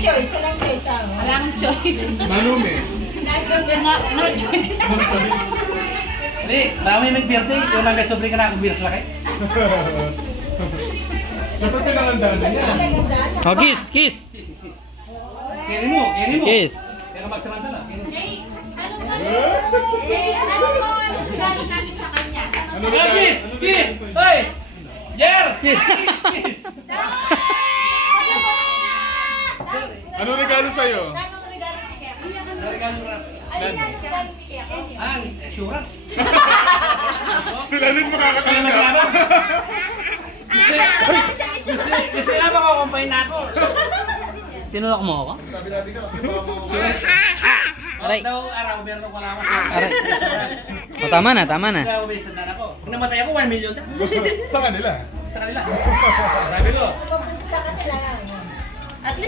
choice. Walang choice ako. Walang choice. Manumi. No choice. Hindi, marami mag-birthday. Yung mga sobre ka na akong beers laki. Dapat pinangandaan na yan. Oh, kiss, kiss. Kini mo. Kiss. Pero magsamantala. Kini mo. Ano Ah, kiss! Kiss! Hoy! Jer! Kiss. Kiss! Ano regalo sa'yo? Narigalo na. Ang insurance. Sila rin Kaya makakatanggap. naglaban. Gusto na makakumpay na ako. Tinulak mo ako? Tabi-tabi ka kasi baka mo... Aray. Daw araw, meron ako kalaman. Aray. O, tama na, tama na. Daw may sandal ako. Kung namatay ako, 1 million na. Sa kanila. Sa kanila. Sabi ko. Sa kanila lang.